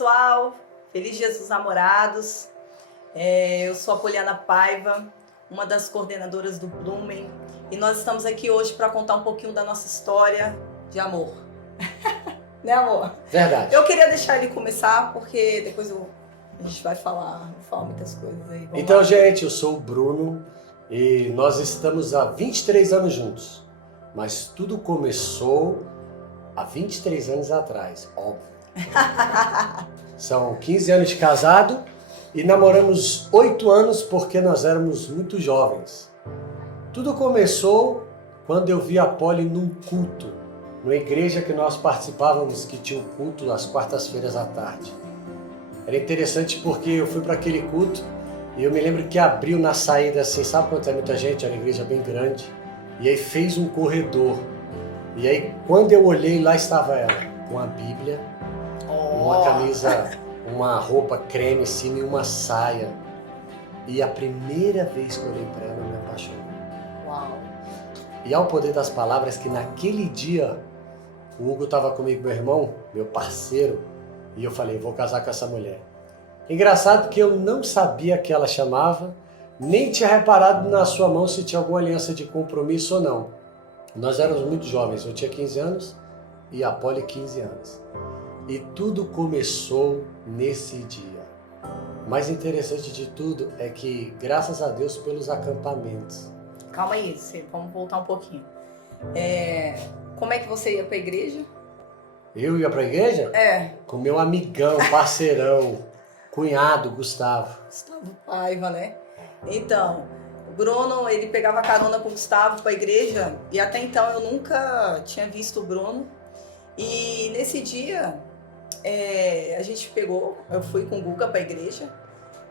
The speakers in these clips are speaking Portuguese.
pessoal, feliz Dia dos Namorados. Eu sou a Poliana Paiva, uma das coordenadoras do Blumen, e nós estamos aqui hoje para contar um pouquinho da nossa história de amor. Né, amor? Verdade. Eu queria deixar ele começar, porque depois a gente vai falar muitas coisas aí. Então, lá. Gente, eu sou o Bruno e nós estamos há 23 anos juntos, mas tudo começou há 23 anos atrás, óbvio. São 15 anos de casado e namoramos 8 anos porque nós éramos muito jovens. Tudo começou quando eu vi a Poli num culto, numa igreja que nós participávamos, que tinha um culto às quartas-feiras à tarde. Era interessante porque eu fui para aquele culto e eu me lembro que abriu na saída, assim, sabe quando tem muita gente? Era uma igreja bem grande. E aí fez um corredor. E aí quando eu olhei, lá estava ela, com a Bíblia, uma camisa, uma roupa creme em cima e uma saia. E a primeira vez que eu olhei para ela, eu me apaixonei. Uau! E ao poder das palavras que naquele dia, o Hugo estava comigo, meu irmão, meu parceiro, e eu falei, vou casar com essa mulher. Engraçado que eu não sabia que ela chamava, nem tinha reparado na sua mão se tinha alguma aliança de compromisso ou não. Nós éramos muito jovens, eu tinha 15 anos e a Poli 15 anos. E tudo começou nesse dia. O mais interessante de tudo é que, graças a Deus, pelos acampamentos. Calma aí, vamos voltar um pouquinho. Como é que você ia para a igreja? Eu ia para a igreja? Com meu amigão, parceirão, cunhado, Gustavo. Gustavo Paiva, né? Então, o Bruno, ele pegava carona com o Gustavo para a igreja e até então eu nunca tinha visto o Bruno. E nesse dia, a gente eu fui com o Guga para a igreja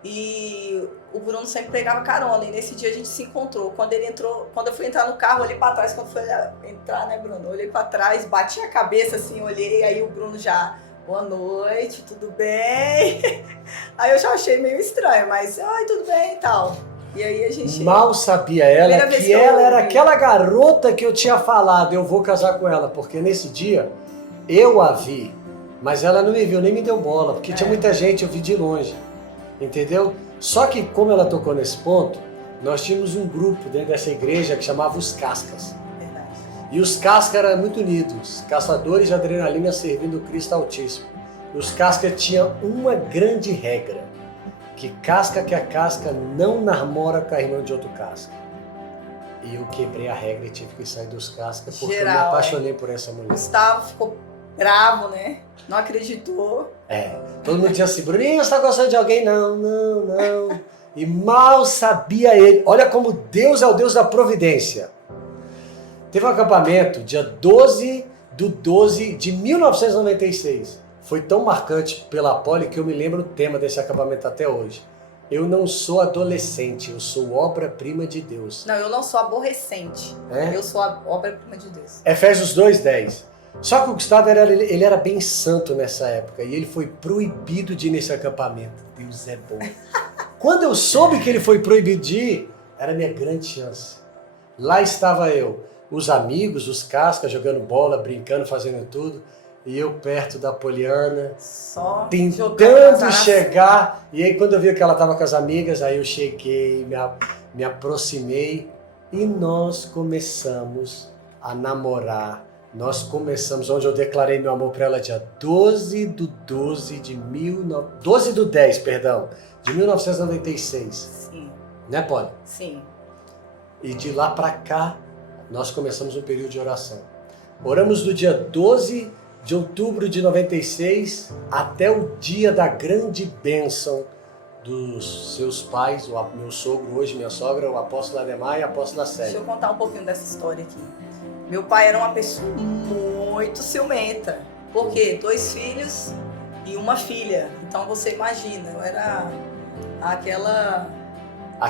e o Bruno sempre pegava carona. E nesse dia a gente se encontrou. Quando eu fui entrar no carro, eu olhei para trás. Quando foi entrar, né, Bruno? Eu olhei para trás, bati a cabeça assim, olhei, aí o Bruno já, boa noite, tudo bem? Aí eu já achei meio estranho, mas, oi, tudo bem e tal. E aí a gente... Mal sabia ela que ela era aquela garota que eu tinha falado, eu vou casar com ela, porque nesse dia eu a vi, mas ela não me viu, nem me deu bola, porque tinha muita gente, eu vi de longe, entendeu? Só que como ela tocou nesse ponto, nós tínhamos um grupo dentro dessa igreja que chamava os Cascas. Verdade. E os Cascas eram muito unidos, caçadores de adrenalina servindo o Cristo Altíssimo. E os Cascas tinham uma grande regra, que a casca não namora com a irmã de outro casca. E eu quebrei a regra e tive que sair dos Cascas porque eu me apaixonei por essa mulher. Gustavo ficou bravo, né? Não acreditou. Todo mundo dizia assim, Bruninho, você tá gostando de alguém? Não. E mal sabia ele. Olha como Deus é o Deus da providência. Teve um acampamento, dia 12/12 de 1996. Foi tão marcante pela Poli que eu me lembro o tema desse acampamento até hoje. Eu não sou adolescente, eu sou obra-prima de Deus. Não, eu não sou aborrecente. Eu sou a obra-prima de Deus. Efésios 2:10. Só que o Gustavo ele era bem santo nessa época e ele foi proibido de ir nesse acampamento. Deus é bom. Quando eu soube que ele foi proibido de ir, era a minha grande chance. Lá estava eu, os amigos, os cascas, jogando bola, brincando, fazendo tudo. E eu perto da Poliana, só tentando chegar. E aí quando eu vi que ela estava com as amigas, aí eu cheguei, me aproximei e nós começamos a namorar. Nós começamos, onde eu declarei meu amor para ela dia 12/10 de 1996. Sim. Né, Poli? Sim. E de lá para cá, nós começamos um período de oração. Oramos do dia 12 de outubro de 96 até o dia da grande bênção dos seus pais, o meu sogro hoje, minha sogra, o apóstolo Ademar e a apóstola Célia. Deixa eu contar um pouquinho dessa história aqui. Meu pai era uma pessoa muito ciumenta. Por quê? 2 filhos e uma filha. Então você imagina, eu era a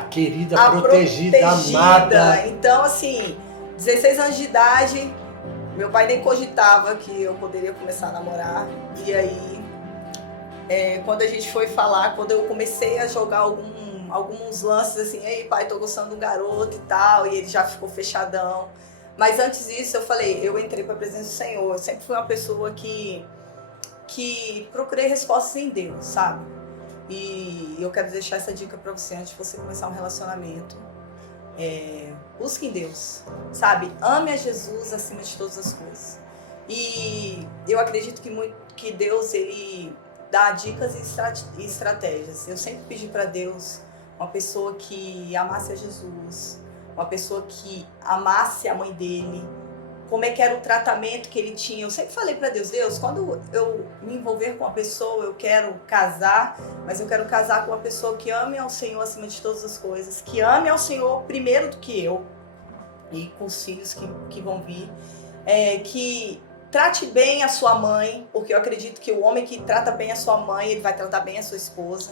querida, protegida, amada. Então assim, 16 anos de idade, meu pai nem cogitava que eu poderia começar a namorar. E aí, quando a gente foi falar, quando eu comecei a jogar alguns lances assim, ei pai, tô gostando do garoto e tal, e ele já ficou fechadão. Mas antes disso eu falei, eu entrei para a presença do Senhor. Eu sempre fui uma pessoa que que procurei respostas em Deus, sabe? E eu quero deixar essa dica para você antes de você começar um relacionamento. Busque em Deus, sabe? Ame a Jesus acima de todas as coisas. E eu acredito que Deus, ele dá dicas e estratégias. Eu sempre pedi para Deus uma pessoa que amasse a Jesus, uma pessoa que amasse a mãe dele, como é que era o tratamento que ele tinha. Eu sempre falei para Deus, Deus, quando eu me envolver com uma pessoa, eu quero casar, mas eu quero casar com uma pessoa que ame ao Senhor acima de todas as coisas, que ame ao Senhor primeiro do que eu, e com os filhos que vão vir, que trate bem a sua mãe, porque eu acredito que o homem que trata bem a sua mãe, ele vai tratar bem a sua esposa.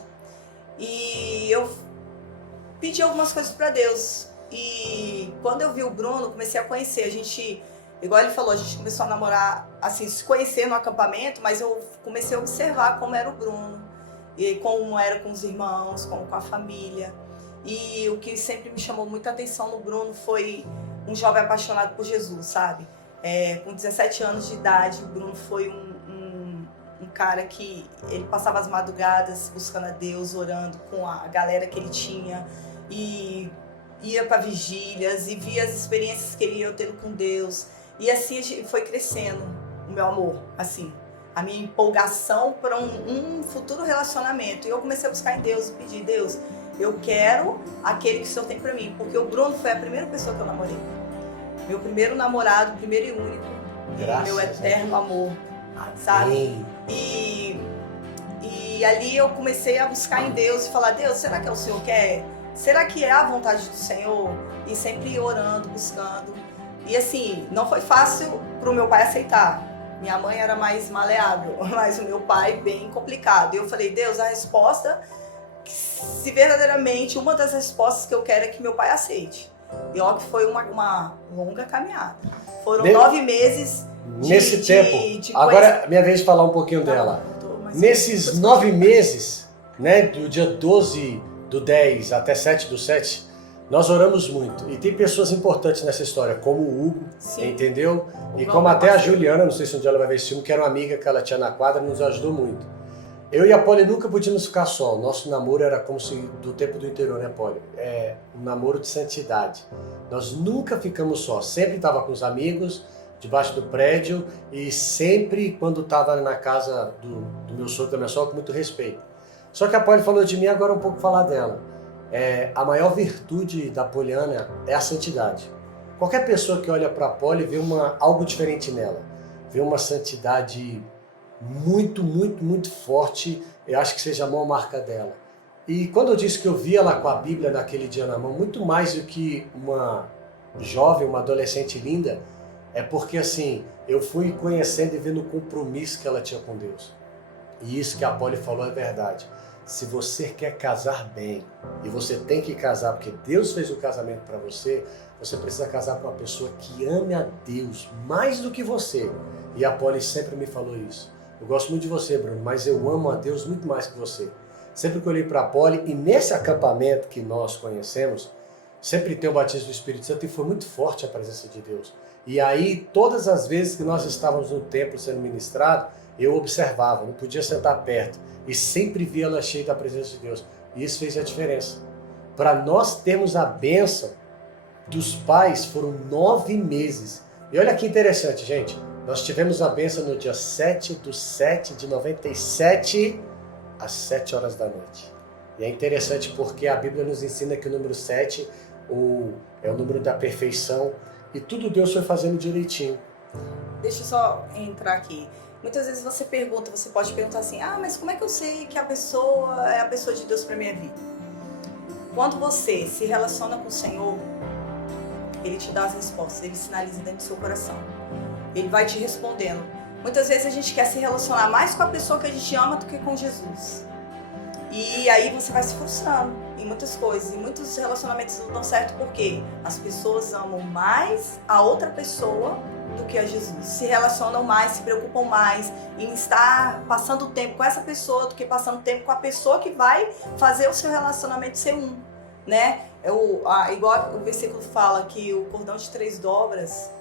E eu pedi algumas coisas para Deus. E quando eu vi o Bruno, comecei a conhecer. A gente, igual ele falou, a gente começou a namorar, assim, se conhecer no acampamento, mas eu comecei a observar como era o Bruno, e como era com os irmãos, como com a família. E o que sempre me chamou muita atenção no Bruno foi um jovem apaixonado por Jesus, sabe? Com 17 anos de idade, o Bruno foi um cara que ele passava as madrugadas buscando a Deus, orando com a galera que ele tinha, e ia para vigílias e via as experiências que ele ia tendo com Deus. E assim foi crescendo o meu amor, assim, a minha empolgação para um futuro relacionamento. E eu comecei a buscar em Deus e pedir, Deus, eu quero aquele que o Senhor tem para mim, porque o Bruno foi a primeira pessoa que eu namorei. Meu primeiro namorado, primeiro e único. Graças meu eterno amor, sabe? E ali eu comecei a buscar em Deus e falar, Deus, será que é o Senhor quer? Será que é a vontade do Senhor? E sempre orando, buscando. E assim, não foi fácil para o meu pai aceitar. Minha mãe era mais maleável, mas o meu pai bem complicado. E eu falei, Deus, a resposta, se verdadeiramente uma das respostas que eu quero é que meu pai aceite. E ó, que foi uma longa caminhada. Foram 9 meses nesse tempo. Agora, minha vez de falar um pouquinho dela. Nesses 9 meses, né, do dia 12/10 até 7/7, nós oramos muito. E tem pessoas importantes nessa história, como o Hugo, sim, entendeu? E como até a Juliana, não sei se um dia ela vai ver esse filme, que era uma amiga que ela tinha na quadra, nos ajudou muito. Eu e a Polly nunca podíamos ficar só. O nosso namoro era como se do tempo do interior, né, Polly? Um namoro de santidade. Nós nunca ficamos só. Sempre estava com os amigos, debaixo do prédio, e sempre quando estava na casa do meu sogro, da minha sogra, com muito respeito. Só que a Polly falou de mim, agora um pouco falar dela. A maior virtude da Poliana é a santidade. Qualquer pessoa que olha para a Polly vê algo diferente nela. Vê uma santidade muito, muito, muito forte. Eu acho que seja a mão marca dela. E quando eu disse que eu vi ela com a Bíblia naquele dia na mão, muito mais do que uma jovem, uma adolescente linda, é porque assim, eu fui conhecendo e vendo o compromisso que ela tinha com Deus. E isso que a Polly falou é verdade. Se você quer casar bem, e você tem que casar porque Deus fez o casamento para você, você precisa casar com uma pessoa que ame a Deus mais do que você. E a Polly sempre me falou isso. Eu gosto muito de você, Bruno, mas eu amo a Deus muito mais que você. Sempre que eu olhei para a Polly, e nesse acampamento que nós conhecemos, sempre tem o batismo do Espírito Santo e foi muito forte a presença de Deus. E aí, todas as vezes que nós estávamos no templo sendo ministrado, eu observava, não podia sentar perto, e sempre via ela cheia da presença de Deus. E isso fez a diferença. Para nós termos a bênção dos pais, foram 9 meses. E olha que interessante, gente. Nós tivemos a bênção no dia 7/7/97, às 7 horas da noite. E é interessante porque a Bíblia nos ensina que o número 7 é o número da perfeição. E tudo Deus foi fazendo direitinho. Deixa eu só entrar aqui. Muitas vezes você pode perguntar assim, mas como é que eu sei que a pessoa é a pessoa de Deus para minha vida? Quando você se relaciona com o Senhor, Ele te dá as respostas, Ele sinaliza dentro do seu coração. Ele vai te respondendo. Muitas vezes a gente quer se relacionar mais com a pessoa que a gente ama do que com Jesus. E aí você vai se frustrando em muitas coisas. E muitos relacionamentos não dão certo porque as pessoas amam mais a outra pessoa do que a Jesus. Se relacionam mais, se preocupam mais em estar passando tempo com essa pessoa do que passando tempo com a pessoa que vai fazer o seu relacionamento ser um, né? Igual o versículo fala que o cordão de 3 dobras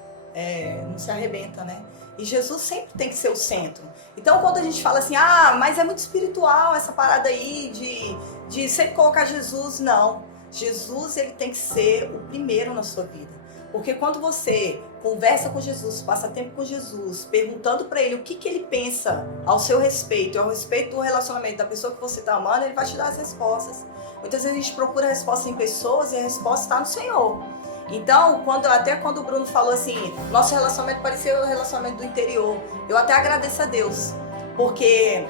não se arrebenta, né? E Jesus sempre tem que ser o centro. Então, quando a gente fala assim, mas é muito espiritual essa parada aí de sempre colocar Jesus, não. Jesus, ele tem que ser o primeiro na sua vida. Porque quando você conversa com Jesus, passa tempo com Jesus, perguntando para ele o que ele pensa ao seu respeito, ao respeito do relacionamento da pessoa que você está amando, ele vai te dar as respostas. Muitas vezes a gente procura a resposta em pessoas e a resposta está no Senhor. Então, até quando o Bruno falou assim, nosso relacionamento parecia o relacionamento do interior, eu até agradeço a Deus. Porque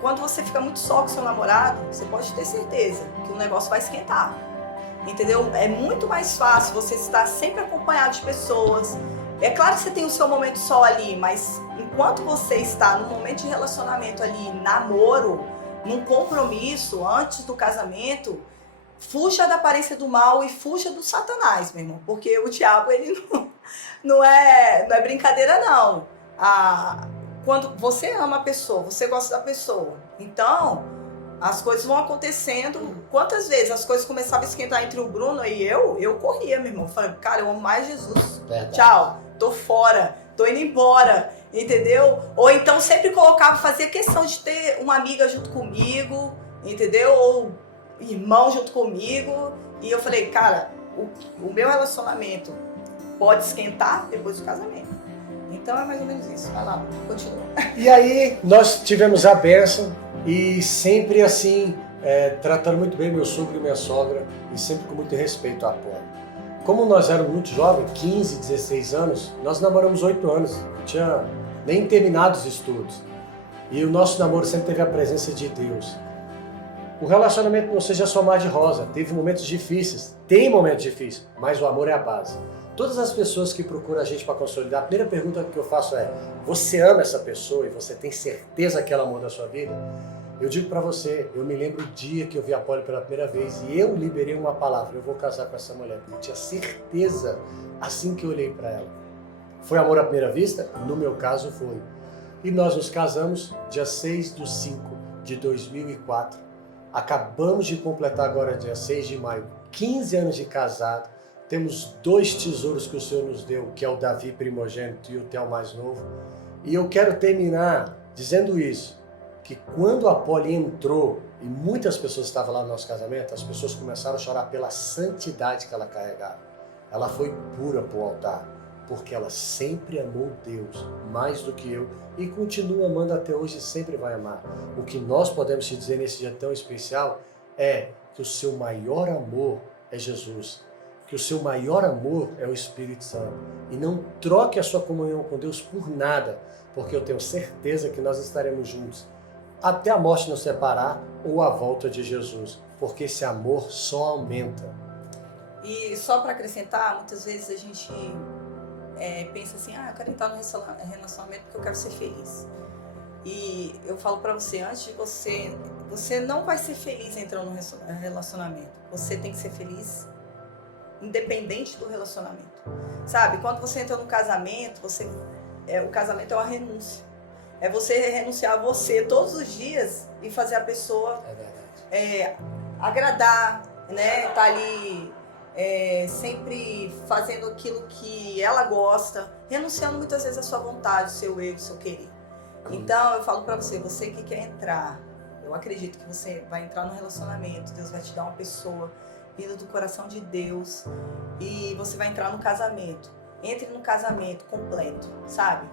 quando você fica muito só com seu namorado, você pode ter certeza que o negócio vai esquentar. Entendeu? É muito mais fácil você estar sempre acompanhado de pessoas. É claro que você tem o seu momento só ali, mas enquanto você está no momento de relacionamento ali, namoro, num compromisso, antes do casamento, fuja da aparência do mal e fuja do Satanás, meu irmão. Porque o diabo, ele não é brincadeira, não. Quando você ama a pessoa, você gosta da pessoa. Então, as coisas vão acontecendo. Quantas vezes as coisas começavam a esquentar entre o Bruno e eu corria, meu irmão. Falei, cara, eu amo mais Jesus. Verdade. Tchau, tô fora, tô indo embora, entendeu? Ou então sempre fazia questão de ter uma amiga junto comigo, entendeu? Ou irmão junto comigo. E eu falei, cara, o meu relacionamento pode esquentar depois do casamento. Então é mais ou menos isso. Vai lá, continua. E aí nós tivemos a bênção e sempre assim, tratando muito bem meu sogro e minha sogra e sempre com muito respeito a Apolo. Como nós éramos muito jovens, 15, 16 anos, nós namoramos 8 anos, não tinha nem terminado os estudos. E o nosso namoro sempre teve a presença de Deus. O relacionamento não seja só mar de rosa, teve momentos difíceis, tem momentos difíceis, mas o amor é a base. Todas as pessoas que procuram a gente para consolidar, a primeira pergunta que eu faço é: você ama essa pessoa e você tem certeza que ela é o amor da sua vida? Eu digo para você, eu me lembro o dia que eu vi a Polly pela primeira vez e eu liberei uma palavra: eu vou casar com essa mulher. Eu tinha certeza assim que eu olhei para ela. Foi amor à primeira vista? No meu caso foi. E nós nos casamos dia 6/5/2004. Acabamos de completar agora dia 6 de maio, 15 anos de casado. Temos 2 tesouros que o Senhor nos deu, que é o Davi primogênito e o Theo mais novo. E eu quero terminar dizendo isso, que quando a Polly entrou, e muitas pessoas estavam lá no nosso casamento, as pessoas começaram a chorar pela santidade que ela carregava. Ela foi pura para o altar, porque ela sempre amou Deus, mais do que eu, e continua amando até hoje e sempre vai amar. O que nós podemos te dizer nesse dia tão especial é que o seu maior amor é Jesus. Que o seu maior amor é o Espírito Santo. E não troque a sua comunhão com Deus por nada, porque eu tenho certeza que nós estaremos juntos até a morte nos separar ou a volta de Jesus, porque esse amor só aumenta. E só para acrescentar, muitas vezes a gente pensa assim, eu quero entrar no relacionamento porque eu quero ser feliz. E eu falo para você, antes de você não vai ser feliz entrando no relacionamento. Você tem que ser feliz independente do relacionamento, sabe? Quando você entra no casamento, o casamento é uma renúncia. É você renunciar a você todos os dias e fazer a pessoa agradar, né? Tá ali sempre fazendo aquilo que ela gosta, renunciando muitas vezes à sua vontade, ao seu eu, ao seu querer. Então eu falo pra você que quer entrar, eu acredito que você vai entrar no relacionamento, Deus vai te dar uma pessoa vindo do coração de Deus e você vai entrar no casamento. Entre no casamento completo, sabe?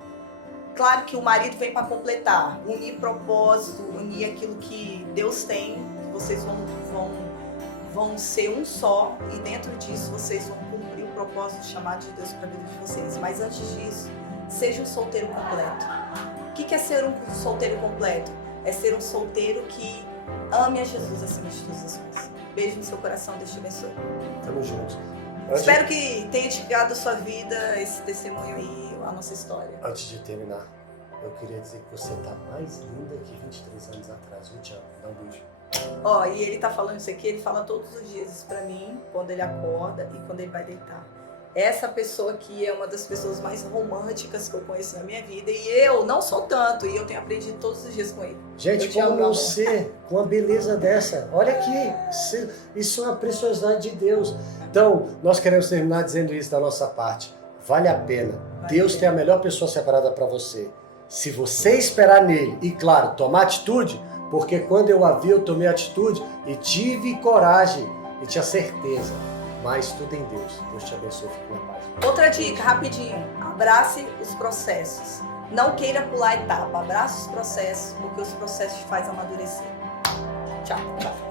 Claro que o marido vem para completar, unir propósito, unir aquilo que Deus tem, que vocês vão ser um só e dentro disso vocês vão cumprir o propósito chamado de Deus para a vida de vocês. Mas antes disso, seja um solteiro completo. O que é ser um solteiro completo? É ser um solteiro que ame a Jesus acima de todas as coisas. Beijo no seu coração, Deus te abençoe. Tamo juntos. Espero que tenha edificado a sua vida, esse testemunho aí, a nossa história. Antes de terminar, eu queria dizer que você tá mais linda que 23 anos atrás. Eu te amo. Dá um beijo. E ele tá falando isso aqui, ele fala todos os dias isso pra mim, quando ele acorda e quando ele vai deitar. Essa pessoa aqui é uma das pessoas mais românticas que eu conheço na minha vida e eu não sou tanto, e eu tenho aprendido todos os dias com ele. Gente, como não ser com uma beleza dessa? Olha aqui, isso é uma preciosidade de Deus. Então, nós queremos terminar dizendo isso da nossa parte. vale a pena. Vale Deus a tem a melhor pessoa separada para você. Se você esperar nele e, claro, tomar atitude, porque quando eu a vi, eu tomei atitude e tive coragem e tinha certeza. Mas tudo em Deus. Deus te abençoe. Fique na paz. Outra dica, rapidinho. Abrace os processos. Não queira pular etapa. Abrace os processos, porque os processos te fazem amadurecer. Tchau. Tchau.